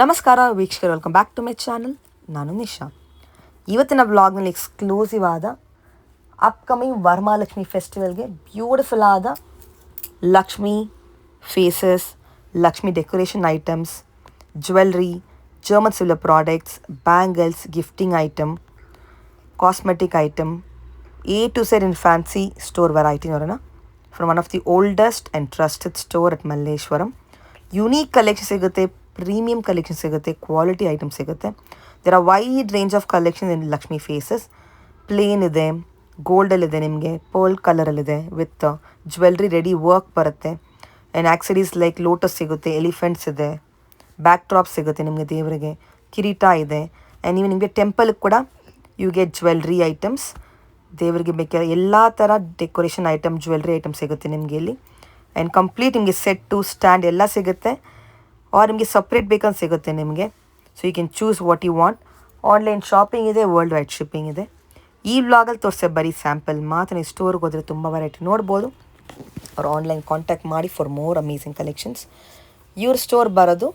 ನಮಸ್ಕಾರ ವೀಕ್ಷಕರು, welcome back to my channel. ನಾನು ನಿಶಾ. ಇವತ್ತಿನ ವ್ಲಾಗ್ನಲ್ಲಿ ಎಕ್ಸ್ಕ್ಲೂಸಿವ್ ಆದ ಅಪ್ಕಮಿಂಗ್ ವರಮಹಾಲಕ್ಷ್ಮಿ ಫೆಸ್ಟಿವಲ್ಗೆ ಬ್ಯೂಟಿಫುಲ್ ಆದ Lakshmi faces, Lakshmi decoration items, jewellery, German silver products, bangles, gifting item, cosmetic item, A to Z in fancy store variety ನೋಡೋಣ. From one of the oldest and trusted store at Malleshwaram. Unique collection ಸಿಗುತ್ತೆ, premium collection ಸಿಗುತ್ತೆ, quality item ಸಿಗುತ್ತೆ. There are wide range of collection in Lakshmi faces. Plain ಇದೆ, ಗೋಲ್ಡಲ್ಲಿದೆ, ನಿಮಗೆ pearl ಕಲರಲ್ಲಿದೆ, with jewellery ready work ಬರುತ್ತೆ. And accessories like lotus ಸಿಗುತ್ತೆ, elephants ಇದೆ, backdrop ಸಿಗುತ್ತೆ ನಿಮಗೆ, ದೇವರಿಗೆ ಕಿರೀಟ ಇದೆ. ಆ್ಯಂಡ್ ನೀವು ನಿಮಗೆ ಟೆಂಪಲ್ಗೆ ಕೂಡ ಯು ಗೆಟ್ ಜ್ಯುವೆಲ್ರಿ ಐಟಮ್ಸ್. ದೇವರಿಗೆ ಬೇಕಾದ ಎಲ್ಲ ಥರ ಡೆಕೋರೇಷನ್ ಐಟಮ್, ಜ್ಯುವೆಲ್ರಿ ಐಟಮ್ ಸಿಗುತ್ತೆ ನಿಮಗೆ ಇಲ್ಲಿ. ಆ್ಯಂಡ್ ಕಂಪ್ಲೀಟ್ ನಿಮಗೆ ಸೆಟ್ಟು, ಸ್ಟ್ಯಾಂಡ್ ಎಲ್ಲ ಸಿಗುತ್ತೆ. ಆರ್ ನಿಮಗೆ ಸಪ್ರೇಟ್ ಬೇಕಂತ ಸಿಗುತ್ತೆ ನಿಮಗೆ. So you can choose what you want. Online shopping ಇದೆ, ವರ್ಲ್ಡ್ ವೈಡ್ ಶಿಪ್ಪಿಂಗ್ ಇದೆ. ಈ ವ್ಲಾಗಲ್ಲಿ ತೋರಿಸೆ ಬರೀ ಸ್ಯಾಂಪಲ್ ಮಾತ್ರ. ನೀವು ಸ್ಟೋರ್ಗೆ ಹೋದರೆ ತುಂಬ ವೆರೈಟಿ ನೋಡ್ಬೋದು. ಅವ್ರು ಆನ್ಲೈನ್ ಕಾಂಟ್ಯಾಕ್ಟ್ ಮಾಡಿ ಫಾರ್ ಮೋರ್ ಅಮೇಝಿಂಗ್ ಕಲೆಕ್ಷನ್ಸ್. ಇವ್ರ ಸ್ಟೋರ್ ಬರೋದು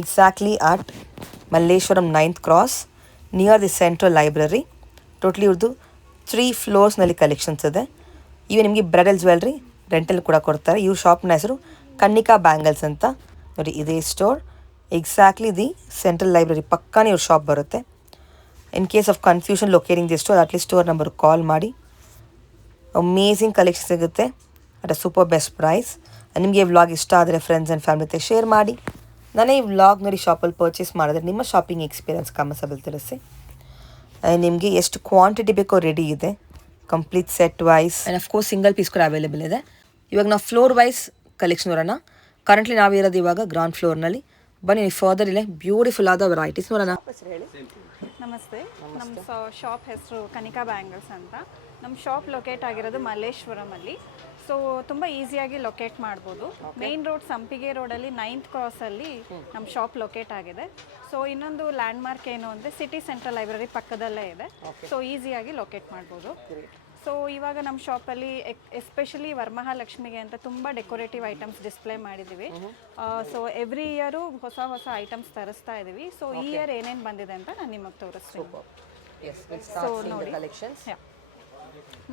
exactly at Malleshwaram 9th cross near the central library. Totally ಇವ್ರದ್ದು 3 ಫ್ಲೋರ್ಸ್ನಲ್ಲಿ ಕಲೆಕ್ಷನ್ಸ್ ಇದೆ. ಇವೆ ನಿಮಗೆ ಬ್ರೈಡಲ್ ಜ್ಯುವೆಲ್ರಿ ರೆಂಟಲ್ ಕೂಡ ಕೊಡ್ತಾರೆ. ಇವ್ರ ಶಾಪ್ನ ಹೆಸರು ಕನ್ನಿಕಾ ಬ್ಯಾಂಗಲ್ಸ್ ಅಂತ. ನೋಡಿ, ಇದೇ store exactly the central library ಪಕ್ಕನೇ ಇವ್ರ ಶಾಪ್ ಬರುತ್ತೆ. In case of confusion locating the store, at least store number call ಮಾಡಿ. ಅಮೇಝಿಂಗ್ ಕಲೆಕ್ಷನ್ ಸಿಗುತ್ತೆ at a super best price. ನಿಮಗೆ ಈ ವ್ಲಾಗ್ ಇಷ್ಟ ಆದರೆ ಫ್ರೆಂಡ್ಸ್ ಆ್ಯಂಡ್ ಫ್ಯಾಮಿಲಿ ಜೊತೆ ಶೇರ್ ಮಾಡಿ. ನಾನೇ ಈ ವ್ಲಾಗ್ ನೋಡಿ ಶಾಪಲ್ಲಿ ಪರ್ಚೇಸ್ ಮಾಡಿದ್ರೆ ನಿಮ್ಮ ಶಾಪಿಂಗ್ ಎಕ್ಸ್ಪೀರಿಯನ್ಸ್ ಕಮೆಂಟ್ಸಲ್ಲಿ ತಿಳಿಸಿ. ನಿಮಗೆ ಎಷ್ಟು ಕ್ವಾಂಟಿಟಿ ಬೇಕೋ ರೆಡಿ ಇದೆ, complete set wise. And of course single piece ಕೂಡ ಅವೈಲೇಬಲ್ ಇದೆ. ಇವಾಗ ನಾವು ಫ್ಲೋರ್ ವೈಸ್ ಕಲೆಕ್ಷನ್ ನೋಡೋಣ. ಕರೆಂಟ್ಲಿ ನಾವಿರೋದು ಇವಾಗ ಗ್ರೌಂಡ್ ಫ್ಲೋರ್ನಲ್ಲಿ. ಬನ್ನಿ ಫರ್ದರ್ ಇಲ್ಲೇ ಬ್ಯೂಟಿಫುಲ್ ಆದ ವೆರೈಟೀಸ್ ನೋಡೋಣ. ನಮಸ್ತೆ. ನಮ್ಮ ಶಾಪ್ ಹೆಸರು ಕನಿಕಾ ಬ್ಯಾಂಗಲ್ಸ್ ಅಂತ. ನಮ್ಮ ಶಾಪ್ ಲೊಕೇಟ್ ಆಗಿರೋದು ಮಲ್ಲೇಶ್ವರಮಲ್ಲಿ. ಸೊ ತುಂಬ ಈಸಿಯಾಗಿ ಲೊಕೇಟ್ ಮಾಡ್ಬೋದು. ಮೇನ್ ರೋಡ್ ಸಂಪಿಗೆ ರೋಡಲ್ಲಿ 9th ಕ್ರಾಸಲ್ಲಿ ನಮ್ಮ ಶಾಪ್ ಲೊಕೇಟ್ ಆಗಿದೆ. ಸೊ ಇನ್ನೊಂದು ಲ್ಯಾಂಡ್ ಮಾರ್ಕ್ ಏನು ಅಂದರೆ ಸಿಟಿ ಸೆಂಟ್ರಲ್ ಲೈಬ್ರರಿ ಪಕ್ಕದಲ್ಲೇ ಇದೆ. ಸೊ ಈಸಿಯಾಗಿ ಲೊಕೇಟ್ ಮಾಡ್ಬೋದು. ಸೊ ಇವಾಗ ನಮ್ಮ ಶಾಪಲ್ಲಿ ಎಸ್ಪೆಷಲಿ ವರಮಹಾಲಕ್ಷ್ಮಿಗೆ ಅಂತ ತುಂಬ ಡೆಕೋರೇಟಿವ್ ಐಟಮ್ಸ್ ಡಿಸ್ಪ್ಲೇ ಮಾಡಿದ್ದೀವಿ. ಸೊ ಎವ್ರಿ ಇಯರು ಹೊಸ ಹೊಸ ಐಟಮ್ಸ್ ತರಿಸ್ತಾ ಇದ್ದೀವಿ. ಸೊ ಈ ಇಯರ್ ಏನೇನು ಬಂದಿದೆ ಅಂತ ನಾನು ನಿಮಗೆ ತೋರಿಸ್ತೀನಿ. ಸೊ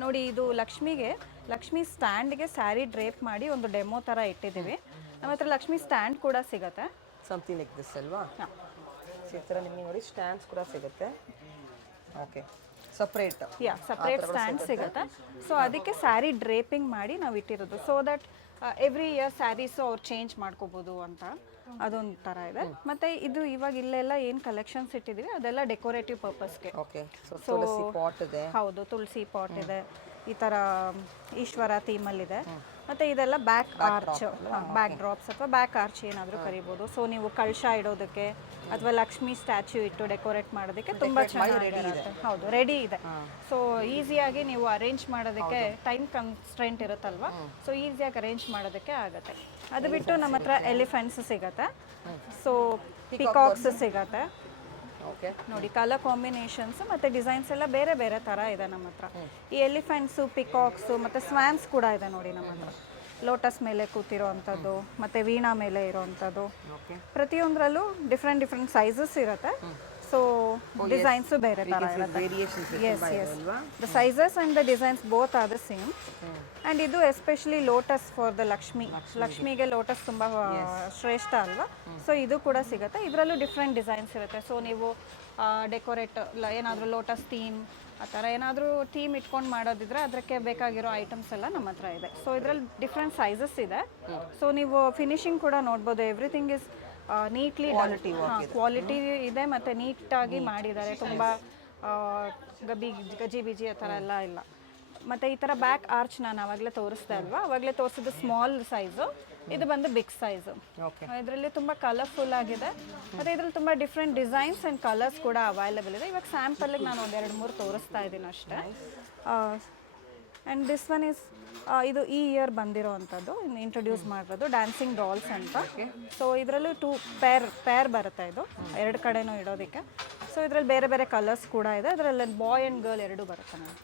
ನೋಡಿ, ಇದು ಲಕ್ಷ್ಮಿ ಸ್ಟ್ಯಾಂಡ್ಗೆ ಸ್ಯಾರಿ ಡ್ರೇಪ್ ಮಾಡಿ ಒಂದು ಡೆಮೋ ಥರ ಇಟ್ಟಿದ್ದೀವಿ. ನಮ್ಮ ಹತ್ರ ಲಕ್ಷ್ಮಿ ಸ್ಟ್ಯಾಂಡ್ ಕೂಡ ಸಿಗುತ್ತೆ. ಸಮಥಿಂಗ್ ಲೈಕ್ ದಿಸ್ ಅಲ್ವಾ? ಈ ಥರ ನಿಮಗೆ ನೋಡಿ ಸ್ಟ್ಯಾಂಡ್ಸ್ ಕೂಡ ಸಿಗುತ್ತೆ. ಓಕೆ, ಸಪ್ರೇಟ್ ಸ್ಟ್ಯಾಂಡ್ ಸಿಗುತ್ತೆ. ಸೊ ಅದಕ್ಕೆ ಸ್ಯಾರಿ ಡ್ರೇಪಿಂಗ್ ಮಾಡಿ ನಾವು ಇಟ್ಟಿರೋದು. So that every year saris ಅವ್ರು ಚೇಂಜ್ ಮಾಡ್ಕೋಬೋದು ಅಂತ ಅದೊಂದು ಥರ ಇದೆ. ಮತ್ತು ಇದು ಇವಾಗ ಇಲ್ಲೆಲ್ಲ ಏನು ಕಲೆಕ್ಷನ್ಸ್ ಇಟ್ಟಿದ್ದೀವಿ ಅದೆಲ್ಲ ಡೆಕೋರೇಟಿವ್ ಪರ್ಪಸ್ಗೆ. ಸೊ ಹೌದು, ತುಳಸಿ ಪಾಟ್ ಇದೆ, ಈ ಥರ ಈಶ್ವರ ಥೀಮಲ್ಲಿದೆ. ಮತ್ತು ಇದೆಲ್ಲ ಬ್ಯಾಕ್ ಆರ್ಚ್, ಬ್ಯಾಕ್ ಡ್ರಾಪ್ಸ್ ಅಥವಾ ಬ್ಯಾಕ್ ಆರ್ಚ್ ಏನಾದರೂ ಕರಿಬೋದು. ಸೊ ನೀವು ಕಳಶ ಇಡೋದಕ್ಕೆ ಅಥವಾ ಲಕ್ಷ್ಮಿ ಸ್ಟ್ಯಾಚ್ಯೂ ಇಟ್ಟು ಡೆಕೋರೇಟ್ ಮಾಡೋದಕ್ಕೆ ತುಂಬ ಚೆನ್ನಾಗಿರುತ್ತೆ. ಹೌದು, ರೆಡಿ ಇದೆ. ಸೊ ಈಸಿಯಾಗಿ ನೀವು ಅರೇಂಜ್ ಮಾಡೋದಕ್ಕೆ ಟೈಮ್ ಕನ್ಸ್ಟ್ರೆಂಟ್ ಇರುತ್ತಲ್ವ, ಸೊ ಈಸಿಯಾಗಿ ಅರೇಂಜ್ ಮಾಡೋದಕ್ಕೆ ಆಗುತ್ತೆ. ಅದು ಬಿಟ್ಟು ನಮ್ಮ ಹತ್ರ ಎಲಿಫೆಂಟ್ಸ್ ಸಿಗುತ್ತೆ. ಸೊ ಪಿಕಾಕ್ಸ್ ಸಿಗುತ್ತೆ. ನೋಡಿ, ಕಲರ್ ಕಾಂಬಿನೇಷನ್ಸ್ ಮತ್ತು ಡಿಸೈನ್ಸ್ ಎಲ್ಲ ಬೇರೆ ಬೇರೆ ಥರ ಇದೆ ನಮ್ಮ ಹತ್ರ. ಈ ಎಲಿಫೆಂಟ್ಸು, ಪಿಕಾಕ್ಸು ಮತ್ತು ಸ್ವ್ಯಾನ್ಸ್ ಕೂಡ ಇದೆ ನೋಡಿ ನಮ್ಮ ಹತ್ರ. ಲೋಟಸ್ ಮೇಲೆ ಕೂತಿರೋ ಅಂಥದ್ದು ಮತ್ತು ವೀಣಾ ಮೇಲೆ ಇರೋವಂಥದ್ದು. ಪ್ರತಿಯೊಂದರಲ್ಲೂ ಡಿಫ್ರೆಂಟ್ ಸೈಜಸ್ ಇರುತ್ತೆ. ಸೊ ಡಿಸೈನ್ಸು ಬೇರೆ ಥರ ಇರುತ್ತೆ. The sizes and the designs both are the same. And ಇದು ಎಸ್ಪೆಷಲಿ ಲೋಟಸ್ ಫಾರ್ ದ ಲಕ್ಷ್ಮಿಗೆ ಲೋಟಸ್ ತುಂಬ ಶ್ರೇಷ್ಠ ಅಲ್ವಾ. ಸೊ ಇದು ಕೂಡ ಸಿಗುತ್ತೆ. ಇದರಲ್ಲೂ ಡಿಫ್ರೆಂಟ್ ಡಿಸೈನ್ಸ್ ಇರುತ್ತೆ. ಸೊ ನೀವು ಡೆಕೋರೇಟ್ ಏನಾದರೂ ಲೋಟಸ್ ಥೀಮ್ ಆ ಥರ ಏನಾದರೂ ಥೀಮ್ ಇಟ್ಕೊಂಡು ಮಾಡೋದಿದ್ರೆ ಅದಕ್ಕೆ ಬೇಕಾಗಿರೋ ಐಟಮ್ಸ್ ಎಲ್ಲ ನಮ್ಮ ಹತ್ರ ಇದೆ. ಸೊ ಇದರಲ್ಲಿ ಡಿಫ್ರೆಂಟ್ ಸೈಜಸ್ ಇದೆ. ಸೊ ನೀವು ಫಿನಿಶಿಂಗ್ ಕೂಡ ನೋಡ್ಬೋದು. ಎವ್ರಿಥಿಂಗ್ ಇಸ್ ನೀಟ್ಲಿ ಕ್ವಾಲಿಟಿ ಇದೆ ಮತ್ತು ನೀಟಾಗಿ ಮಾಡಿದ್ದಾರೆ. ತುಂಬ ಗಜಿ ಬಿಜಿ ಆ ಥರ ಎಲ್ಲ ಇಲ್ಲ. ಮತ್ತು ಈ ಥರ ಬ್ಯಾಕ್ ಆರ್ಚ್ ನಾನು ಆವಾಗಲೇ ತೋರಿಸ್ದೆ ಅಲ್ವಾ, ಆವಾಗಲೇ ತೋರಿಸಿದ್ದು ಸ್ಮಾಲ್ ಸೈಜು, ಇದು ಬಂದು ಬಿಗ್ ಸೈಜು. ಇದರಲ್ಲಿ ತುಂಬ ಕಲರ್ಫುಲ್ ಆಗಿದೆ ಮತ್ತು ಇದರಲ್ಲಿ ತುಂಬ ಡಿಫ್ರೆಂಟ್ ಡಿಸೈನ್ಸ್ ಆ್ಯಂಡ್ ಕಲರ್ಸ್ ಕೂಡ ಅವೈಲೇಬಲ್ ಇದೆ. ಇವಾಗ ಸ್ಯಾಂಪಲ್ಗೆ ನಾನು ಒಂದು 2-3 ತೋರಿಸ್ತಾ ಇದ್ದೀನಿ ಅಷ್ಟೇ. ಆ್ಯಂಡ್ ದಿಸ್ ಒನ್ ಇಸ್ ಇದು ಈ ಇಯರ್ ಬಂದಿರೋ ಅಂಥದ್ದು, ಇಂಟ್ರೊಡ್ಯೂಸ್ ಮಾಡಿರೋದು ಡ್ಯಾನ್ಸಿಂಗ್ ಡಾಲ್ಸ್ ಅಂತ. ಸೊ ಇದರಲ್ಲೂ 2 ಪೇರ್ ಬರುತ್ತೆ. ಇದು 2 ಕಡೆನೂ ಇಡೋದಕ್ಕೆ. ಸೊ ಇದರಲ್ಲಿ ಬೇರೆ ಬೇರೆ ಕಲರ್ಸ್ ಕೂಡ ಇದೆ. ಅದರಲ್ಲಿ ಬಾಯ್ ಆ್ಯಂಡ್ ಗರ್ಲ್ ಎರಡೂ ಬರುತ್ತೆ. ನಾನು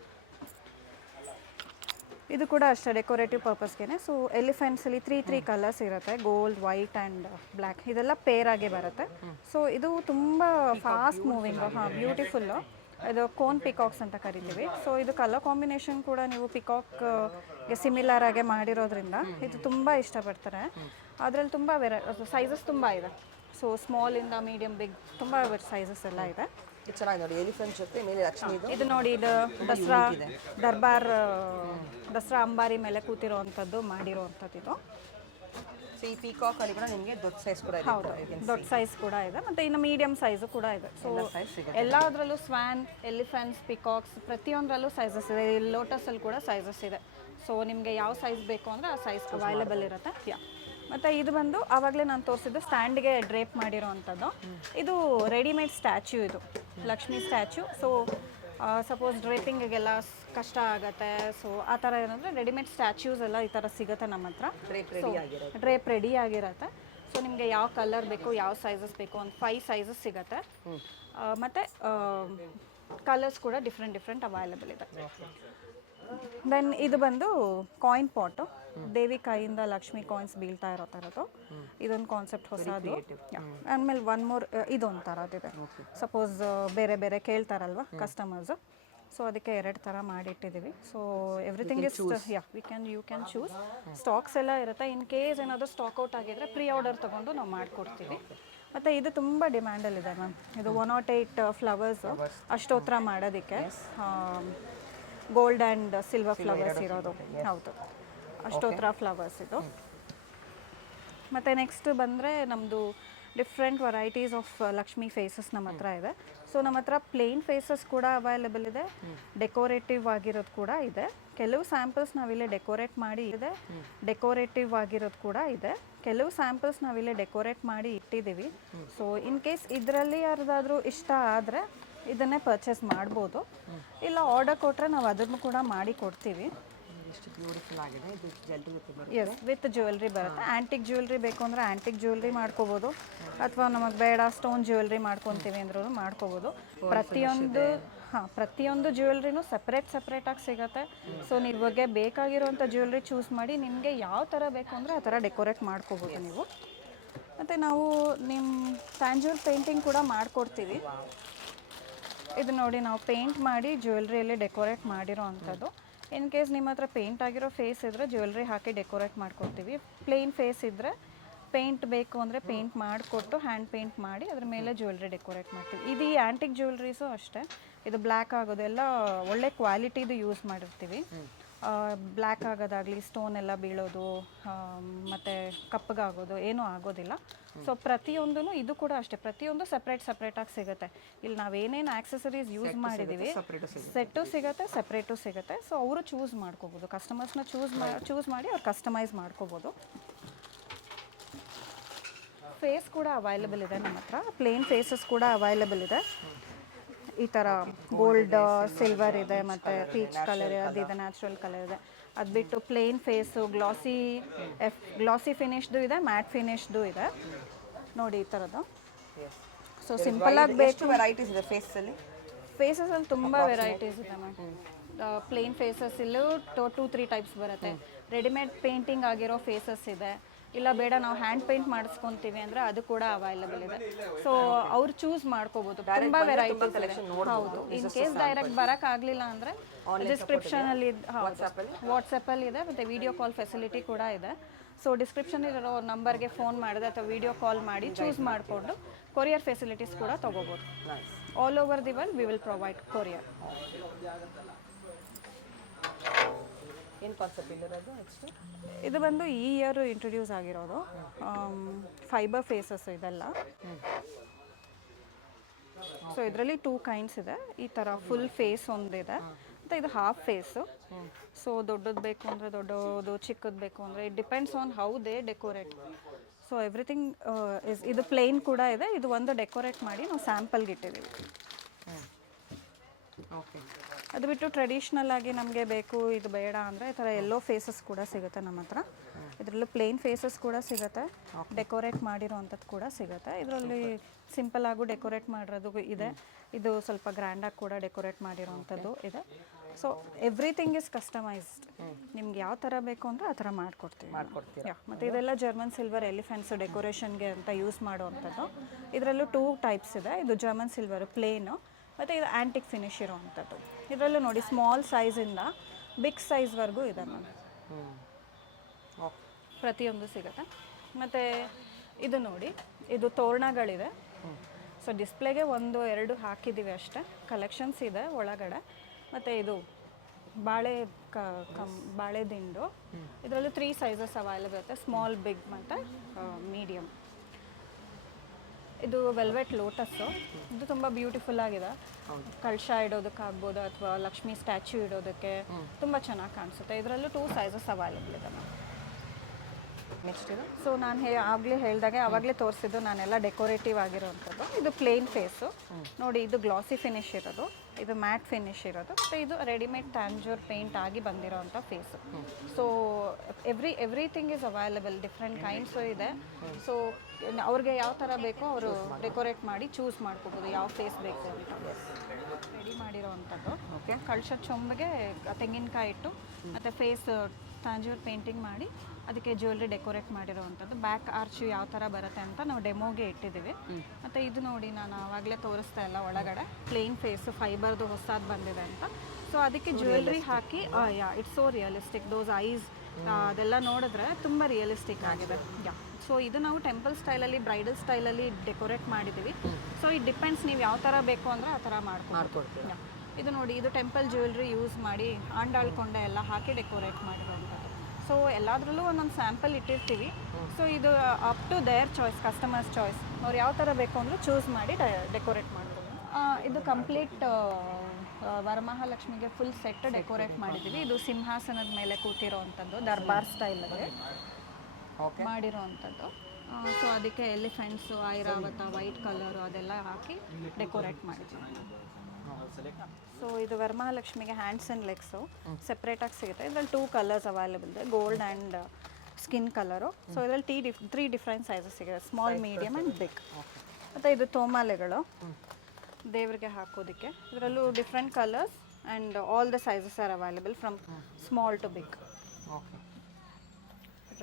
ಇದು ಕೂಡ ಅಷ್ಟೇ ಡೆಕೋರೇಟಿವ್ ಪರ್ಪಸ್ಗೆ. ಸೊ ಎಲಿಫೆಂಟ್ಸಲ್ಲಿ ತ್ರೀ ಕಲರ್ಸ್ ಇರುತ್ತೆ, ಗೋಲ್ಡ್, ವೈಟ್ ಆ್ಯಂಡ್ ಬ್ಲ್ಯಾಕ್, ಇದೆಲ್ಲ ಪೇರ್ ಆಗಿ ಬರುತ್ತೆ. ಸೊ ಇದು ತುಂಬ ಫಾಸ್ಟ್ ಮೂವಿಂಗು, ಬ್ಯೂಟಿಫುಲ್ಲು. ಇದು ಕೋನ್ ಪಿಕಾಕ್ಸ್ ಅಂತ ಕರಿತೀವಿ. ಸೊ ಇದು ಕಲರ್ ಕಾಂಬಿನೇಷನ್ ಕೂಡ ನೀವು ಪಿಕಾಕ್ಗೆ ಸಿಮಿಲರ್ ಆಗಿ ಮಾಡಿರೋದ್ರಿಂದ ಇದು ತುಂಬ ಇಷ್ಟಪಡ್ತಾರೆ. ಅದರಲ್ಲಿ ತುಂಬ ಸೈಜಸ್ ತುಂಬ ಇದೆ. ಸೊ ಸ್ಮಾಲಿಂದ ಮೀಡಿಯಮ್, ಬಿಗ್, ತುಂಬ ಸೈಜಸ್ ಎಲ್ಲ ಇದೆ. ಇದು ಚೆನ್ನಾಗಿ ನೋಡಿ, ಎಲಿಫೆಂಟ್ ಜೊತೆ ಮೇಲೆ ಲಕ್ಷ್ಮಿ. ಇದು ನೋಡಿ, ಇದು ದಸರಾ ಅಂಬಾರಿ ಮೇಲೆ ಕೂತಿರೋವಂಥದ್ದು ಮಾಡಿರೋವಂಥದ್ದು ಇದು. ಸೊ ಈ ಪೀಕಾಕ್ ಅಲ್ಲಿ ಕೂಡ ನಿಮಗೆ ದೊಡ್ಡ ಸೈಜ್ ಕೂಡ ಇದೆ. ಹೌದು, ದೊಡ್ಡ ಸೈಜ್ ಕೂಡ ಇದೆ, ಮತ್ತು ಇನ್ನು ಮೀಡಿಯಮ್ ಸೈಜು ಕೂಡ ಇದೆ. ಸೊ ಎಲ್ಲದರಲ್ಲೂ ಸ್ವ್ಯಾನ್, ಎಲಿಫೆಂಟ್ಸ್, ಪಿಕಾಕ್ಸ್ ಪ್ರತಿಯೊಂದರಲ್ಲೂ ಸೈಜಸ್ ಇದೆ. ಲೋಟಸಲ್ಲಿ ಕೂಡ ಸೈಜಸ್ ಇದೆ. ಸೊ ನಿಮಗೆ ಯಾವ ಸೈಜ್ ಬೇಕು ಅಂದರೆ ಆ ಸೈಜ್ ಅವೈಲೇಬಲ್ ಇರುತ್ತೆ. ಮತ್ತು ಇದು ಬಂದು ಆವಾಗಲೇ ನಾನು ತೋರಿಸಿದ್ದು ಸ್ಟ್ಯಾಂಡ್ಗೆ ಡ್ರೇಪ್ ಮಾಡಿರೋ ಅಂಥದ್ದು. ಇದು ರೆಡಿಮೇಡ್ ಸ್ಟ್ಯಾಚ್ಯೂ, ಇದು ಲಕ್ಷ್ಮಿ ಸ್ಟ್ಯಾಚ್ಯೂ. ಸೊ ಸಪೋಸ್ ಡ್ರೇಪಿಂಗಿಗೆಲ್ಲ ಕಷ್ಟ ಆಗುತ್ತೆ. ಸೊ ಆ ಥರ ಏನಂದರೆ ರೆಡಿಮೇಡ್ ಸ್ಟ್ಯಾಚ್ಯೂಸ್ ಎಲ್ಲ ಈ ಥರ ಸಿಗುತ್ತೆ ನಮ್ಮ ಹತ್ರ. ಡ್ರೇಪ್ ರೆಡಿ ಆಗಿರುತ್ತೆ. ಸೊ ನಿಮಗೆ ಯಾವ ಕಲರ್ ಬೇಕು, ಯಾವ ಸೈಜಸ್ ಬೇಕು, ಒಂದು 5 ಸೈಜಸ್ ಸಿಗುತ್ತೆ. ಮತ್ತು ಕಲರ್ಸ್ ಕೂಡ ಡಿಫ್ರೆಂಟ್ ಅವೈಲೇಬಲ್ ಇದೆ. ದೆನ್ ಇದು ಬಂದು ಕಾಯಿನ್ ಪಾಟು, ದೇವಿ ಕೈಯಿಂದ ಲಕ್ಷ್ಮಿ ಕಾಯಿನ್ಸ್ ಬೀಳ್ತಾ ಇರೋ ಥರದ್ದು. ಇದೊಂದು ಕಾನ್ಸೆಪ್ಟ್ ಹೊಸದು. ಆಮೇಲೆ ಒನ್ ಮೋರ್, ಇದೊಂದು ಥರದಿದೆ. ಸಪೋಸ್ ಬೇರೆ ಬೇರೆ ಕೇಳ್ತಾರಲ್ವ ಕಸ್ಟಮರ್ಸು, ಸೊ ಅದಕ್ಕೆ 2 ಥರ ಮಾಡಿಟ್ಟಿದ್ದೀವಿ. So everything is you can choose. Stocks ಎಲ್ಲ ಇರುತ್ತೆ. ಇನ್ ಕೇಸ್ ಏನಾದರೂ ಸ್ಟಾಕ್ ಔಟ್ ಆಗಿದ್ರೆ ಪ್ರೀ ಆರ್ಡರ್ ತೊಗೊಂಡು ನಾವು ಮಾಡಿಕೊಡ್ತೀವಿ. ಮತ್ತು ಇದು ತುಂಬ ಡಿಮ್ಯಾಂಡಲ್ಲಿದೆ ಮ್ಯಾಮ್. ಇದು 108 ಫ್ಲವರ್ಸು ಅಷ್ಟೋತ್ರ ಮಾಡೋದಕ್ಕೆ, ಗೋಲ್ಡ್ ಆ್ಯಂಡ್ ಸಿಲ್ವರ್ ಫ್ಲವರ್ಸ್ ಇರೋದು. ಹೌದು, ಅಷ್ಟೋತ್ರ ಫ್ಲವರ್ಸ್ ಇದು. ಮತ್ತು ನೆಕ್ಸ್ಟ್ ಬಂದರೆ ನಮ್ಮದು different varieties of Lakshmi faces ನಮ್ಮ ಹತ್ರ ಇದೆ. ಸೊ ನಮ್ಮ ಹತ್ರ ಪ್ಲೇನ್ ಫೇಸಸ್ ಕೂಡ ಅವೈಲೇಬಲ್ ಇದೆ, ಡೆಕೋರೇಟಿವ್ ಆಗಿರೋದು ಕೂಡ ಇದೆ. ಕೆಲವು ಸ್ಯಾಂಪಲ್ಸ್ ನಾವಿಲ್ಲೇ ಡೆಕೋರೇಟ್ ಮಾಡಿ ಇದೆ, ಡೆಕೋರೇಟಿವ್ ಆಗಿರೋದು ಕೂಡ ಇದೆ. ಕೆಲವು ಸ್ಯಾಂಪಲ್ಸ್ ನಾವಿಲ್ಲೇ ಡೆಕೋರೇಟ್ ಮಾಡಿ ಇಟ್ಟಿದ್ದೀವಿ. ಸೊ ಇನ್ ಕೇಸ್ ಇದರಲ್ಲಿ ಯಾರ್ದಾದ್ರೂ ಇಷ್ಟ ಆದರೆ ಇದನ್ನೇ ಪರ್ಚೇಸ್ ಮಾಡ್ಬೋದು. ಇಲ್ಲ ಆರ್ಡರ್ ಕೊಟ್ಟರೆ ನಾವು ಅದನ್ನು ಕೂಡ ಮಾಡಿ ಕೊಡ್ತೀವಿ. ಎಷ್ಟು ಬ್ಯೂಟಿಫುಲ್ ಆಗಿದೆ. ಇದು ಜ್ಯುವೆಲ್ರಿ ಬರುತ್ತೆ. ಎಸ್, ವಿತ್ ಜ್ಯುವೆಲ್ರಿ ಬರುತ್ತೆ. ಆ್ಯಂಟಿಕ್ ಜ್ಯುವೆಲ್ರಿ ಬೇಕು ಅಂದರೆ ಆ್ಯಂಟಿಕ್ ಜ್ಯುವೆಲ್ರಿ ಮಾಡ್ಕೋಬೋದು, ಅಥವಾ ನಮಗೆ ಬೇಡ ಸ್ಟೋನ್ ಜ್ಯುವೆಲ್ರಿ ಮಾಡ್ಕೊತೀವಿ ಅಂದ್ರೂ ಮಾಡ್ಕೋಬೋದು. ಪ್ರತಿಯೊಂದು ಜ್ಯುವೆಲ್ರಿನೂ ಸಪ್ರೇಟಾಗಿ ಸಿಗುತ್ತೆ. ಸೊ ನಿಮಗೆ ಬೇಕಾಗಿರುವಂಥ ಜ್ಯುವೆಲ್ರಿ ಚೂಸ್ ಮಾಡಿ ನಿಮಗೆ ಯಾವ ಥರ ಬೇಕು ಅಂದರೆ ಆ ಥರ ಡೆಕೋರೇಟ್ ಮಾಡ್ಕೋಬೋದು ನೀವು. ಮತ್ತು ನಾವು ನಿಮ್ಮ ಟ್ಯಾಂಜೂಲ್ ಪೇಂಟಿಂಗ್ ಕೂಡ ಮಾಡಿಕೊಡ್ತೀವಿ. ಇದು ನೋಡಿ, ನಾವು ಪೇಂಟ್ ಮಾಡಿ ಜ್ಯುವೆಲ್ರಿಯಲ್ಲಿ ಡೆಕೋರೇಟ್ ಮಾಡಿರೋ ಅಂಥದ್ದು. ಇನ್ ಕೇಸ್ ನಿಮ್ಮ ಹತ್ರ ಪೇಂಟ್ ಆಗಿರೋ ಫೇಸ್ ಇದ್ದರೆ ಜ್ಯುವೆಲ್ರಿ ಹಾಕಿ ಡೆಕೋರೇಟ್ ಮಾಡ್ಕೊಡ್ತೀವಿ. ಪ್ಲೇನ್ ಫೇಸ್ ಇದ್ದರೆ ಪೇಂಟ್ ಬೇಕು ಅಂದರೆ ಪೇಂಟ್ ಮಾಡಿಕೊಟ್ಟು ಹ್ಯಾಂಡ್ ಪೇಂಟ್ ಮಾಡಿ ಅದ್ರ ಮೇಲೆ ಜ್ಯುವೆಲ್ರಿ ಡೆಕೋರೇಟ್ ಮಾಡ್ತೀವಿ. ಇದು ಈ ಆ್ಯಂಟಿಕ್ ಜ್ಯುವೆಲ್ರೀಸು ಅಷ್ಟೇ. ಇದು ಬ್ಲ್ಯಾಕ್ ಆಗೋದು ಎಲ್ಲ ಒಳ್ಳೆ ಕ್ವಾಲಿಟಿದು ಯೂಸ್ ಮಾಡಿರ್ತೀವಿ. ಬ್ಲ್ಯಾಕ್ ಆಗೋದಾಗಲಿ, ಸ್ಟೋನ್ ಎಲ್ಲ ಬೀಳೋದು, ಮತ್ತು ಕಪ್ಪಗಾಗೋದು ಏನೂ ಆಗೋದಿಲ್ಲ. ಸೊ ಪ್ರತಿಯೊಂದೂ ಇದು ಕೂಡ ಅಷ್ಟೇ, ಪ್ರತಿಯೊಂದು ಸಪ್ರೇಟಾಗಿ ಸಿಗುತ್ತೆ. ಇಲ್ಲಿ ನಾವೇನೇನು ಆಕ್ಸೆಸರೀಸ್ ಯೂಸ್ ಮಾಡಿದ್ದೀವಿ, ಸೆಟ್ಟು ಸಿಗುತ್ತೆ, ಸಪ್ರೇಟು ಸಿಗುತ್ತೆ. ಸೊ ಅವರು ಚೂಸ್ ಮಾಡ್ಕೋಬೋದು, ಕಸ್ಟಮರ್ಸ್ನ ಚೂಸ್ ಮಾಡಿ ಅವ್ರು ಕಸ್ಟಮೈಸ್ ಮಾಡ್ಕೋಬೋದು. ಫೇಸ್ ಕೂಡ ಅವೈಲೇಬಲ್ ಇದೆ ನಮ್ಮ ಹತ್ರ, ಪ್ಲೇನ್ ಫೇಸಸ್ ಕೂಡ ಅವೈಲೇಬಲ್ ಇದೆ. ಈ ಥರ ಗೋಲ್ಡ್, ಸಿಲ್ವರ್ ಇದೆ, ಮತ್ತು ಪೀಚ್ ಕಲರ್ ಅದಿದೆ, ನ್ಯಾಚುರಲ್ ಕಲರ್ ಇದೆ. ಅದು ಬಿಟ್ಟು ಪ್ಲೇನ್ ಫೇಸು, ಗ್ಲಾಸಿ ಫಿನಿಶ್ದು ಇದೆ, ಮ್ಯಾಟ್ ಫಿನಿಶ್ದು ಇದೆ. ನೋಡಿ ಈ ಥರದ್ದು. ಸೊ ಸಿಂಪಲಾಗಿ ಬೇಕು. ವೆರೈಟೀಸ್ ಇದೆ ಫೇಸಲ್ಲಿ ತುಂಬ ವೆರೈಟೀಸ್ ಇದೆ ಮ್ಯಾಮ್. ಪ್ಲೇನ್ ಫೇಸಸ್ ಇಲ್ಲೂ 2-3 ಟೈಪ್ಸ್ ಬರುತ್ತೆ. ರೆಡಿಮೇಡ್ ಪೇಂಟಿಂಗ್ ಆಗಿರೋ ಫೇಸಸ್ ಇದೆ. ಇಲ್ಲ ಬೇಡ ನಾವು ಹ್ಯಾಂಡ್ ಪೇಂಟ್ ಮಾಡಿಸ್ಕೊತೀವಿ ಅಂದರೆ ಅದು ಕೂಡ ಅವೈಲೇಬಲ್ ಇದೆ. ಸೊ ಅವ್ರು ಚೂಸ್ ಮಾಡ್ಕೋಬೋದು. ತುಂಬ ವೆರೈಟೀಸ್ ಇದೆ. ಹೌದು, ಇನ್ ಕೇಸ್ ಡೈರೆಕ್ಟ್ ಬರೋಕ್ಕಾಗಲಿಲ್ಲ ಅಂದರೆ ಡಿಸ್ಕ್ರಿಪ್ಷನಲ್ಲಿ ವಾಟ್ಸಪ್ಪಲ್ಲಿ ಇದೆ, ಮತ್ತು ವಿಡಿಯೋ ಕಾಲ್ ಫೆಸಿಲಿಟಿ ಕೂಡ ಇದೆ. ಸೊ ಡಿಸ್ಕ್ರಿಪ್ಷನ್ ಇರೋ ನಂಬರ್ಗೆ ಫೋನ್ ಮಾಡಿದೆ ಅಥವಾ ವಿಡಿಯೋ ಕಾಲ್ ಮಾಡಿ ಚೂಸ್ ಮಾಡಿಕೊಂಡು ಕೊರಿಯರ್ ಫೆಸಿಲಿಟೀಸ್ ಕೂಡ ತೊಗೋಬೋದು. All over the world we will provide courier. ಏನು ಕಾನ್ಸೆಪ್ಟ್ ಇಲ್ಲಿರೋದು ನೆಕ್ಸ್ಟ್? ಇದು ಬಂದು ಈ ಇಯರ್ ಇಂಟ್ರೊಡ್ಯೂಸ್ ಆಗಿರೋದು ಫೈಬರ್ ಫೇಸಸ್ ಇದೆಲ್ಲ. ಸೊ ಇದರಲ್ಲಿ 2 ಕೈಂಡ್ಸ್ ಇದೆ. ಈ ಥರ ಫುಲ್ ಫೇಸ್ ಒಂದಿದೆ, ಮತ್ತು ಇದು ಹಾಫ್ ಫೇಸು. ಸೊ ದೊಡ್ಡದು ಬೇಕು ಅಂದರೆ ದೊಡ್ಡದು, ಚಿಕ್ಕದು ಬೇಕು ಅಂದರೆ it depends on how they decorate. So everything ಇದು ಪ್ಲೇನ್ ಕೂಡ ಇದೆ. ಇದು ಒಂದು ಡೆಕೋರೇಟ್ ಮಾಡಿ ನಾವು ಸ್ಯಾಂಪಲ್ಗೆ ಇಟ್ಟಿದ್ದೀವಿ. ಓಕೆ. ಅದು ಬಿಟ್ಟು ಟ್ರೆಡಿಷ್ನಲ್ ಆಗಿ ನಮಗೆ ಬೇಕು ಇದು ಬೇಡ ಅಂದರೆ ಈ ಥರ ಎಲ್ಲೋ ಫೇಸಸ್ ಕೂಡ ಸಿಗುತ್ತೆ ನಮ್ಮ ಹತ್ರ. ಇದರಲ್ಲೂ ಪ್ಲೇನ್ ಫೇಸಸ್ ಕೂಡ ಸಿಗುತ್ತೆ, ಡೆಕೋರೇಟ್ ಮಾಡಿರೋವಂಥದ್ದು ಕೂಡ ಸಿಗುತ್ತೆ. ಇದರಲ್ಲಿ ಸಿಂಪಲ್ ಆಗು ಡೆಕೋರೇಟ್ ಮಾಡಿರೋದು ಇದೆ, ಇದು ಸ್ವಲ್ಪ ಗ್ರ್ಯಾಂಡಾಗಿ ಕೂಡ ಡೆಕೋರೇಟ್ ಮಾಡಿರೋವಂಥದ್ದು ಇದೆ. So everything is customised. ನಿಮ್ಗೆ ಯಾವ ಥರ ಬೇಕು ಅಂದರೆ ಆ ಥರ ಮಾಡಿಕೊಡ್ತೀವಿ. ಮತ್ತು ಇದೆಲ್ಲ ಜರ್ಮನ್ ಸಿಲ್ವರ್ ಎಲಿಫೆಂಟ್ಸ್ ಡೆಕೋರೇಷನ್ಗೆ ಅಂತ ಯೂಸ್ ಮಾಡುವಂಥದ್ದು. ಇದರಲ್ಲೂ 2 ಟೈಪ್ಸ್ ಇದೆ. ಇದು ಜರ್ಮನ್ ಸಿಲ್ವರ್ ಪ್ಲೇನು ಮತ್ತು ಇದು ಆ್ಯಂಟಿಕ್ ಫಿನಿಶ್ ಇರೋವಂಥದ್ದು. ಇದರಲ್ಲೂ ನೋಡಿ ಸ್ಮಾಲ್ ಸೈಜಿಂದ ಬಿಗ್ ಸೈಜ್ವರೆಗೂ ಇದೆ ಮ್ಯಾಮ್, ಪ್ರತಿಯೊಂದು ಸಿಗುತ್ತೆ. ಮತ್ತು ಇದು ನೋಡಿ, ಇದು ತೋರಣಗಳಿದೆ. ಸೊ ಡಿಸ್ಪ್ಲೇಗೆ 1-2 ಹಾಕಿದ್ದೀವಿ ಅಷ್ಟೇ, ಕಲೆಕ್ಷನ್ಸ್ ಇದೆ ಒಳಗಡೆ. ಮತ್ತು ಇದು ಬಾಳೆ ದಿಂಡು. ಇದರಲ್ಲೂ 3 ಸೈಜಸ್ ಅವೈಲೇಬಲ್ ಇರುತ್ತೆ, ಸ್ಮಾಲ್, ಬಿಗ್ ಮತ್ತು ಮೀಡಿಯಮ್. ಇದು ವೆಲ್ವೆಟ್ ಲೋಟಸ್ಸು. ಇದು ತುಂಬ ಬ್ಯೂಟಿಫುಲ್ ಆಗಿದೆ. ಕಳಶ ಇಡೋದಕ್ಕಾಗ್ಬೋದು ಅಥವಾ ಲಕ್ಷ್ಮಿ ಸ್ಟ್ಯಾಚ್ಯೂ ಇಡೋದಕ್ಕೆ ತುಂಬ ಚೆನ್ನಾಗಿ ಕಾಣಿಸುತ್ತೆ. ಇದರಲ್ಲೂ 2 ಸೈಜಸ್ ಅವೈಲೇಬಲ್ ಇದೆ ಮ್ಯಾಮ್. ನೆಕ್ಸ್ಟ್ ಇದು ಸೊ ನಾನು ಆಗಲೇ ಹೇಳಿದಾಗೆ ಆವಾಗಲೇ ತೋರಿಸಿದ್ದು ನಾನೆಲ್ಲ ಡೆಕೋರೇಟಿವ್ ಆಗಿರೋವಂಥದ್ದು. ಇದು ಪ್ಲೇನ್ ಫೇಸು ನೋಡಿ, ಇದು ಗ್ಲಾಸಿ ಫಿನಿಶ್ ಇರೋದು, ಇದು ಮ್ಯಾಟ್ ಫಿನಿಶ್ ಇರೋದು, ಮತ್ತು ಇದು ರೆಡಿಮೇಡ್ ಟ್ಯಾಂಜೂರ್ ಪೇಂಟ್ ಆಗಿ ಬಂದಿರೋವಂಥ face. So everything is available, different kinds ಇದೆ. ಸೊ ಅವ್ರಿಗೆ ಯಾವ ಥರ ಬೇಕೋ ಅವರು ಡೆಕೋರೇಟ್ ಮಾಡಿ ಚೂಸ್ ಮಾಡ್ಕೋಬೋದು ಯಾವ ಫೇಸ್ ಬೇಕು ಅಂತ. ರೆಡಿ ಮಾಡಿರೋವಂಥದ್ದು. ಓಕೆ, ಕಳಶ ಚೊಂಬಿಗೆ ತೆಂಗಿನಕಾಯಿ ಇಟ್ಟು ಮತ್ತು ಫೇಸ್ ಟ್ಯಾಂಜೂರ್ ಪೇಂಟಿಂಗ್ ಮಾಡಿ ಅದಕ್ಕೆ ಜ್ಯುವೆಲ್ರಿ ಡೆಕೋರೇಟ್ ಮಾಡಿರೋವಂಥದ್ದು. ಬ್ಯಾಕ್ ಆರ್ಚು ಯಾವ ಥರ ಬರುತ್ತೆ ಅಂತ ನಾವು ಡೆಮೋಗೆ ಇಟ್ಟಿದ್ದೀವಿ. ಮತ್ತು ಇದು ನೋಡಿ, ನಾನು ಆವಾಗಲೇ ತೋರಿಸ್ತಾ ಇಲ್ಲ, ಒಳಗಡೆ ಪ್ಲೇನ್ ಫೇಸು ಫೈಬರ್ದು ಹೊಸದು ಬಂದಿದೆ ಅಂತ. ಸೊ ಅದಕ್ಕೆ jewellery hockey it's so realistic. Those ice ಅದೆಲ್ಲ ನೋಡಿದ್ರೆ ತುಂಬ ರಿಯಲಿಸ್ಟಿಕ್ ಆಗಿದೆ. ಸೊ ಇದು ನಾವು ಟೆಂಪಲ್ ಸ್ಟೈಲಲ್ಲಿ, ಬ್ರೈಡಲ್ ಸ್ಟೈಲಲ್ಲಿ ಡೆಕೋರೇಟ್ ಮಾಡಿದ್ದೀವಿ. ಸೊ ಇಟ್ ಡಿಪೆಂಡ್ಸ್, ನೀವು ಯಾವ ಥರ ಬೇಕು ಅಂದರೆ ಆ ಥರ ಮಾಡ್ಕೊಡ್ತೀವಿ. ಇದು ನೋಡಿ, ಇದು ಟೆಂಪಲ್ ಜ್ಯುವೆಲ್ರಿ ಯೂಸ್ ಮಾಡಿ ಆಂಡಾಳ್ಕೊಂಡೆ ಎಲ್ಲ ಹಾಕಿ ಡೆಕೋರೇಟ್ ಮಾಡಿರೋವಂಥದ್ದು. ಸೊ ಎಲ್ಲದರಲ್ಲೂ ಒಂದೊಂದು ಸ್ಯಾಂಪಲ್ ಇಟ್ಟಿರ್ತೀವಿ. ಸೊ ಇದು up to their choice, customers choice. ಅವ್ರು ಯಾವ ಥರ ಬೇಕು ಅಂದರೆ ಚೂಸ್ ಮಾಡಿ ಡೆಕೋರೇಟ್ ಮಾಡ್ಬೋದು. ಇದು ಕಂಪ್ಲೀಟ್ ವರಮಹಾಲಕ್ಷ್ಮಿಗೆ ಫುಲ್ ಸೆಟ್ ಡೆಕೋರೇಟ್ ಮಾಡಿದ್ದೀವಿ. ಇದು ಸಿಂಹಾಸನದ ಮೇಲೆ ಕೂತಿರೋವಂಥದ್ದು, ದರ್ಬಾರ್ ಸ್ಟೈಲಲ್ಲಿ ಮಾಡಿರೋವಂಥದ್ದು. ಸೊ ಅದಕ್ಕೆ ಎಲಿಫೆಂಟ್ಸು, ಐರಾವತ, ವೈಟ್ ಕಲರು ಅದೆಲ್ಲ ಹಾಕಿ ಡೆಕೋರೇಟ್ ಮಾಡಿದ್ದೀವಿ. ಸೊ ಇದು ವರಮಹಾಲಕ್ಷ್ಮಿಗೆ ಹ್ಯಾಂಡ್ಸ್ ಆ್ಯಂಡ್ ಲೆಗ್ಸು ಸೆಪ್ರೇಟಾಗಿ ಸಿಗುತ್ತೆ. ಇದರಲ್ಲಿ 2 ಕಲರ್ಸ್ ಅವೈಲೇಬಲ್ ಇದೆ, gold and skin colour. So ಇದರಲ್ಲಿ 3 ಡಿಫ್ರೆಂಟ್ ಸೈಜಸ್ ಸಿಗುತ್ತೆ, ಸ್ಮಾಲ್, ಮೀಡಿಯಮ್ ಆ್ಯಂಡ್ ಬಿಗ್. ಮತ್ತು ಇದು ತೋಮಾಲೆಗಳು ದೇವರಿಗೆ ಹಾಕೋದಕ್ಕೆ. ಇದರಲ್ಲೂ different colours and all the sizes are available from small to big.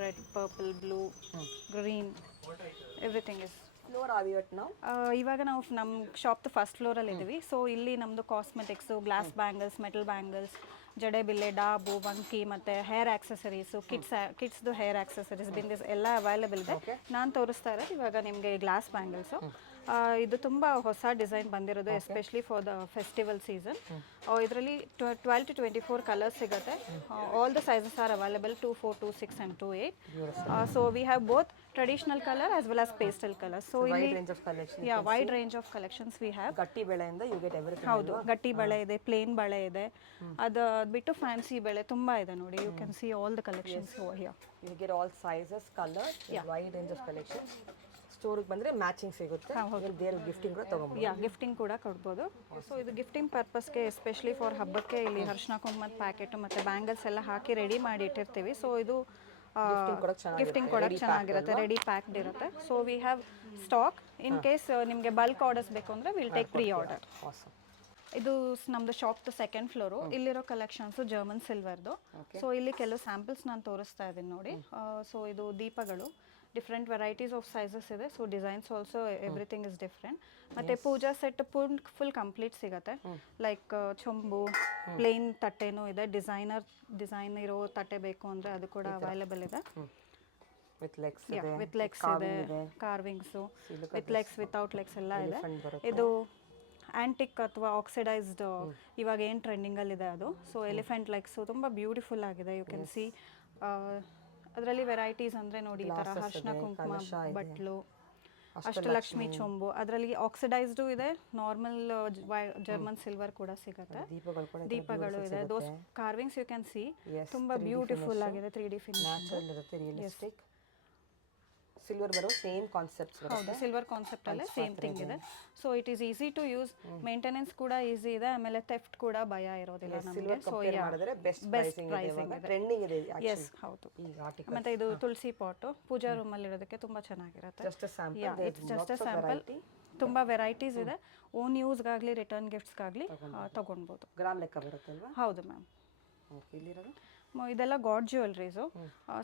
Red, purple, blue, green, everything is. Floor ಆವಿಯಟ್ ನಾವು ಇವಾಗ ನಾವು ನಮ್ಮ ಶಾಪ್ದು ಫಸ್ಟ್ ಫ್ಲೋರಲ್ಲಿ ಇದ್ದೀವಿ. ಸೊ ಇಲ್ಲಿ ನಮ್ಮದು cosmetics, glass bangles, metal bangles, ಜಡೆಬಿಲ್ಲೆ, ಡಾಬು, ಬಂಕಿ ಮತ್ತು ಹೇರ್ ಆಕ್ಸೆಸರೀಸು, ಕಿಡ್ಸ್ದು ಹೇರ್ ಆಕ್ಸೆಸರೀಸ್, ಬಿಂದಿಸ್ ಎಲ್ಲ ಅವೈಲೇಬಲ್ ಇದೆ. ನಾನು ತೋರಿಸ್ತಾ ಇರೋದು ಇವಾಗ ನಿಮಗೆ ಗ್ಲಾಸ್ ಬ್ಯಾಂಗಲ್ಸು. ಇದು ತುಂಬ ಹೊಸ ಡಿಸೈನ್ ಬಂದಿರೋದು, especially for the festival season. ಇದರಲ್ಲಿ 12 to 24 ಕಲರ್ಸ್ ಸಿಗುತ್ತೆ. All the sizes are available, 2, 4, 2, 6 and 2, 8. So we have both traditional colour as well as pastel colour. So ಇಲ್ಲಿ wide range of collections we have. ಗಟ್ಟಿ ಬೆಳೆಯಿಂದ you get everything. ಹೌದು, ಗಟ್ಟಿ ಬಳೆ ಇದೆ, plane ಬಳೆ ಇದೆ, ಅದು ಬಿಟ್ಟು ಫ್ಯಾನ್ಸಿ ಬಳೆ ತುಂಬ ಇದೆ ನೋಡಿ. You can see all the collections over here. You get all sizes, colours, wide range of collections. ಸ್ಟೋರಿಗೆ ಬಂದರೆ ಮ್ಯಾಚಿಂಗ್ ಸಿಗುತ್ತೆ. ಬೇರೆ ಗಿಫ್ಟಿಂಗ್ ಕೂಡ ತೊಗೊಬೋದು. ಗಿಫ್ಟಿಂಗ್ ಕೂಡ ಕೊಡ್ಬೋದು. ಸೊ ಇದು ಗಿಫ್ಟಿಂಗ್ ಪರ್ಪಸ್ಗೆ, ಎಸ್ಪೆಷಲಿ ಫಾರ್ ಹಬ್ಬಕ್ಕೆ ಇಲ್ಲಿ ಅರಿಶಿನ ಕುಂಕುಮದ ಪ್ಯಾಕೆಟು ಮತ್ತು ಬ್ಯಾಂಗಲ್ಸ್ ಎಲ್ಲ ಹಾಕಿ ರೆಡಿ ಮಾಡಿ ಇಟ್ಟಿರ್ತೀವಿ. ಸೊ ಇದು ಗಿಫ್ಟಿಂಗ್ ಕೊಡೋಕ್ಕೆ ಚೆನ್ನಾಗಿರುತ್ತೆ, ರೆಡಿ ಪ್ಯಾಕ್ಡ್ ಇರುತ್ತೆ. So we have stock. In case ನಿಮಗೆ ಬಲ್ಕ್ ಆರ್ಡರ್ಸ್ ಬೇಕು ಅಂದರೆ ವಿಲ್ ಟೇಕ್ ಪ್ರೀ ಆರ್ಡರ್. ಇದು ನಮ್ಮದು ಶಾಪ್ದು 2nd ಫ್ಲೋರು. ಇಲ್ಲಿರೋ ಕಲೆಕ್ಷನ್ಸು ಜರ್ಮನ್ ಸಿಲ್ವರ್ದು. ಸೊ ಇಲ್ಲಿ ಕೆಲವು ಸ್ಯಾಂಪಲ್ಸ್ ನಾನು ತೋರಿಸ್ತಾ ಇದ್ದೀನಿ ನೋಡಿ. ಸೊ ಇದು ದೀಪಗಳು, ಡಿಫ್ರೆಂಟ್ ವೆರೈಟೀಸ್ ಆಫ್ ಸೈಜಸ್ ಇದೆ. So designs also everything is different. ಮತ್ತು ಪೂಜಾ ಸೆಟ್ ಫುಲ್ ಕಂಪ್ಲೀಟ್ ಸಿಗುತ್ತೆ. ಲೈಕ್ ಚೊಂಬು, ಪ್ಲೇನ್ ತಟ್ಟೆನೂ ಇದೆ, ಡಿಸೈನ್ ಇರೋ ತಟ್ಟೆ ಬೇಕು ಅಂದರೆ ಅದು ಕೂಡ ಅವೈಲೇಬಲ್ ಇದೆ. ವಿತ್ ಲೆಗ್ಸ್ ಇದೆ, ಕಾರ್ವಿಂಗ್ಸು, ವಿತ್ ಲೆಗ್ಸ್, ವಿತೌಟ್ ಲೆಗ್ಸ್ ಎಲ್ಲ ಇದೆ. ಇದು ಆ್ಯಂಟಿಕ್ ಅಥವಾ ಆಕ್ಸಿಡೈಸ್ಡ್ ಇವಾಗ ಏನು ಟ್ರೆಂಡಿಂಗಲ್ಲಿದೆ ಅದು. ಸೊ ಎಲಿಫೆಂಟ್ ಲೆಗ್ಸು ತುಂಬ ಬ್ಯೂಟಿಫುಲ್ ಆಗಿದೆ. ಯು ಕ್ಯಾನ್ ಸಿ ಅದರಲ್ಲಿ ವೆರೈಟೀಸ್ ಅಂದರೆ ನೋಡಿ, ಈ ಥರ ಅರಿಶಿನ ಕುಂಕುಮ ಬಟ್ಲು, ಅಷ್ಟಲಕ್ಷ್ಮಿ ಚೊಂಬು, ಅದರಲ್ಲಿ ಆಕ್ಸಿಡೈಸ್ಡು ಇದೆ, ನಾರ್ಮಲ್ ಜರ್ಮನ್ ಸಿಲ್ವರ್ ಕೂಡ ಸಿಗುತ್ತೆ. ದೀಪಗಳು ಇದೆ. Those carvings you can see ತುಂಬ ಬ್ಯೂಟಿಫುಲ್ ಆಗಿದೆ. 3D ಫಿನಿಶ್, ನ್ಯಾಚುರಲ್ ಇರುತ್ತೆ, ರಿಯಲಿಸ್ಟಿಕ್. ಸಿಲ್ವರ್ ಬರೋ ಸೇಮ್ ಕಾನ್ಸೆಪ್ಟ್ಸ್ ಹೌದು ಸಿಲ್ವರ್ ಕಾನ್ಸೆಪ್ಟ್ ಅಲ್ಲೇ ಸೇಮ್ ಥಿಂಗ್ ಇದೆ. So it is easy to use, maintenance ಕೂಡ ಈಸಿ ಇದೆ, ಆಮೇಲೆ ಥೆಫ್ಟ್ ಕೂಡ ಭಯ ಇರೋದಿಲ್ಲ ನಮಗೆ. ಸೊ ಮಾಡಿದ್ರೆ ಬೆಸ್ಟ್ ಪ್ರೈಸಿಂಗ್ ಇದೆ. ಟ್ರೆಂಡಿಂಗ್ ಇದೆ ಎಸ್ ಹೌದು. ಮತ್ತೆ ಇದು ತುಳಸಿ ಪಾಟು ಪೂಜಾ ರೂಮಲ್ಲಿ ಇರೋದಕ್ಕೆ ತುಂಬಾ ಚೆನ್ನಾಗಿರುತ್ತೆ. Just sample, it's just a sample. ತುಂಬಾ ವೆರೈಟೀಸ್ ಇದೆ. ಓನ್ ಯೂಸ್ಗಾಗಲಿ ರಿಟರ್ನ್ ಗಿಫ್ಟ್ಸ್ಗಾಗಲಿ ತಗೊಳ್ಬೋದು. ಗ್ರಾಮ್ ಲೆಕ್ಕ ಬರುತ್ತಲ್ವಾ? ಹೌದು ಮ್ಯಾಮ್. ಓಕೆ, ಇಲ್ಲಿರೋದು ಇದೆಲ್ಲ ಗಾಡ್ ಜ್ಯುವೆಲ್ರೀಸು.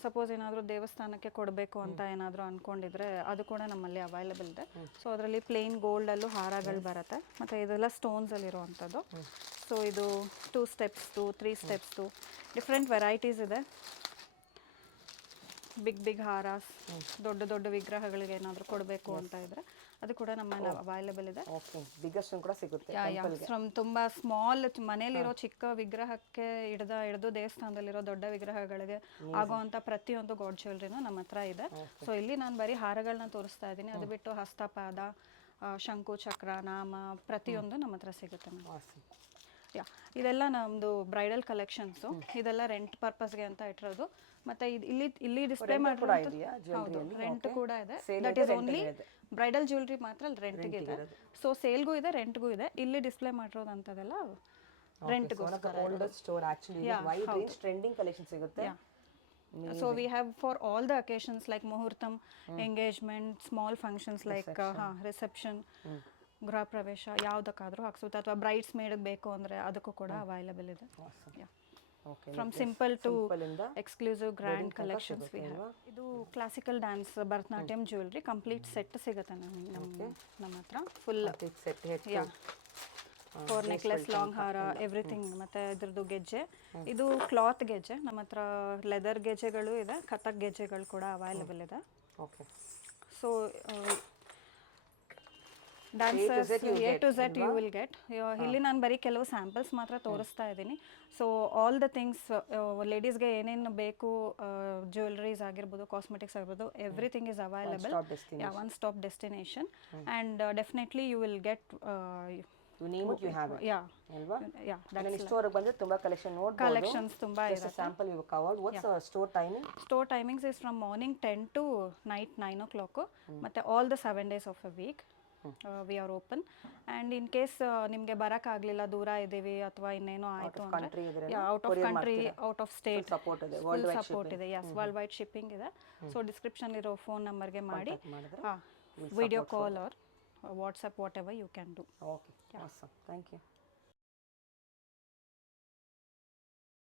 ಸಪೋಸ್ ಏನಾದರೂ ದೇವಸ್ಥಾನಕ್ಕೆ ಕೊಡಬೇಕು ಅಂತ ಏನಾದರೂ ಅಂದ್ಕೊಂಡಿದ್ರೆ ಅದು ಕೂಡ ನಮ್ಮಲ್ಲಿ ಅವೈಲೇಬಲ್ ಇದೆ. ಸೊ ಅದರಲ್ಲಿ ಪ್ಲೇನ್ ಗೋಲ್ಡಲ್ಲೂ ಹಾರಗಳು ಬರುತ್ತೆ, ಮತ್ತು ಇದೆಲ್ಲ ಸ್ಟೋನ್ಸಲ್ಲಿರುವಂಥದ್ದು. ಸೊ ಇದು 2 ಸ್ಟೆಪ್ಸ್ದು 3 ಸ್ಟೆಪ್ಸ್ದು ಡಿಫ್ರೆಂಟ್ ವೆರೈಟೀಸ್ ಇದೆ. ಬಿಗ್ ಹಾರಾಸ್, ದೊಡ್ಡ ದೊಡ್ಡ ವಿಗ್ರಹಗಳಿಗೆ ಏನಾದರೂ ಕೊಡಬೇಕು ಅಂತ ಇದ್ರೆ ಅದು ಕೂಡ ನಮ್ಮಲ್ಲಿ ಅವೈಲೇಬಲ್ ಇದೆ. ಓಕೆ, ಬಿಗ್ಗೆಸ್ಟ್ ಕೂಡ ಸಿಗುತ್ತೆ. ಫ್ರಮ್ ತುಂಬ ಸ್ಮಾಲ್ ಮನೇಲಿರೋ ಚಿಕ್ಕ ವಿಗ್ರಹಕ್ಕೆ ಹಿಡಿದು ದೇವಸ್ಥಾನದಲ್ಲಿರೋ ದೊಡ್ಡ ವಿಗ್ರಹಗಳಿಗೆ ಆಗೋವಂಥ ಪ್ರತಿಯೊಂದು ಗಾಡ್ ಜ್ಯುವೆಲ್ರಿನೂ ನಮ್ಮ ಹತ್ರ ಇದೆ. ಸೊ ಇಲ್ಲಿ ನಾನು ಬರೀ ಹಾರಗಳನ್ನ ತೋರಿಸ್ತಾ ಇದ್ದೀನಿ. ಅದು ಬಿಟ್ಟು ಹಸ್ತಪಾದ, ಶಂಕು, ಚಕ್ರ, ನಾಮ ಪ್ರತಿಯೊಂದು ನಮ್ಮ ಹತ್ರ ಸಿಗುತ್ತೆ. ಇದೆಲ್ಲ ನಮ್ಮದು ಬ್ರೈಡಲ್ ಕಲೆಕ್ಷನ್ಸು. ಇದೆಲ್ಲ ರೆಂಟ್ ಪರ್ಪಸ್ಗೆ ಅಂತ ಇಟ್ಟಿರೋದು. ಮತ್ತೆ ಇಲ್ಲಿ ಡಿಸ್ಪ್ಲೇ ಮಾಡಿರೋದು ರೆಂಟ್ ಕೂಡ ಇದೆ. That is only bridal jewellery ಮಾತ್ರ ಅಲ್ಲಿ ರೆಂಟ್ಗೆ ಇದೆ. ಸೊ ಸೇಲ್ಗೂ ಇದೆ, ರೆಂಟ್ಗೂ ಇದೆ. ಇಲ್ಲಿ ಡಿಸ್ಪ್ಲೇ ಮಾಡಿರೋದು ಅಂಥದ್ದೆಲ್ಲ ರೆಂಟ್ಗೋಸ್ಕರ. Store actually wide range trending collection ಸಿಗುತ್ತೆ. So we have for all the occasions like muhurtam, engagement, small functions like reception, ಗೃಹ ಪ್ರವೇಶ, ಯಾವುದಕ್ಕಾದರೂ ಹಾಕ್ಸುತ್ತೆ. ಅಥವಾ ಬ್ರೈಡ್ಸ್ ಮೇಡ್ಗೆ ಬೇಕು ಅಂದರೆ ಅದಕ್ಕೂ ಕೂಡ ಅವೈಲೇಬಲ್ ಇದೆ. From simple to exclusive grand collections we have. ಇದು classical dance Bharatanatyam jewellery complete set ಸಿಗುತ್ತೆ ನಮ್ಮ ಹತ್ರ. Full set, four necklace, long ಹಾರ, ಎವ್ರಿಥಿಂಗ್. ಮತ್ತು ಇದ್ರದ್ದು ಗೆಜ್ಜೆ, ಇದು ಕ್ಲಾತ್ ಗೆಜ್ಜೆ. ನಮ್ಮ ಹತ್ರ ಲೆದರ್ ಗೆಜ್ಜೆಗಳು ಇದೆ, ಕಥಕ್ ಗೆಜ್ಜೆಗಳು ಕೂಡ ಅವೈಲೇಬಲ್ ಇದೆ. Okay. So dancers A to Z you will get. ಇಲ್ಲಿ ನಾನು ಬರೀ ಕೆಲವು ಸ್ಯಾಂಪಲ್ಸ್ ಮಾತ್ರ ತೋರಿಸ್ತಾ ಇದ್ದೀನಿ. ಸೊ ಆಲ್ ದ ಥಿಂಗ್ಸ್ ಲೇಡೀಸ್ಗೆ ಏನೇನು ಬೇಕು, ಜ್ಯುವೆಲ್ರೀಸ್ ಆಗಿರ್ಬೋದು, ಕಾಸ್ಮೆಟಿಕ್ಸ್ ಆಗಿರ್ಬೋದು, everything is available. One stop destination. And definitely you will get You name it, you have it. ಅಲ್ವಾ? ಸ್ಟೋರ್ಗೆ ಬಂದ್ರೆ ತುಂಬಾ ಕಲೆಕ್ಷನ್ ನೋಡಬಹುದು. ಕಲೆಕ್ಷನ್ಸ್ ತುಂಬಾ ಇದೆ. Sample you covered. What's store timing? Store timings is from morning 10 to night 9 o'clock. ಮತ್ತೆ all the 7 days of a week we are open. And in case ನಿಮಗೆ ಬರೋಕ್ಕಾಗಲಿಲ್ಲ, ದೂರ ಇದ್ದೀವಿ ಅಥವಾ ಇನ್ನೇನೋ ಆಯಿತು ಅಂದರೆ out of country, out of state support ಇದೆ. ಯಸ್, ವರ್ಲ್ಡ್ ವೈಡ್ ಶಿಪ್ಪಿಂಗ್ ಇದೆ. ಸೊ ಡಿಸ್ಕ್ರಿಪ್ಷನ್ ಇರೋ ಫೋನ್ ನಂಬರ್ಗೆ ಮಾಡಿ video call or WhatsApp, whatever you can do. Okay, awesome. Thank you.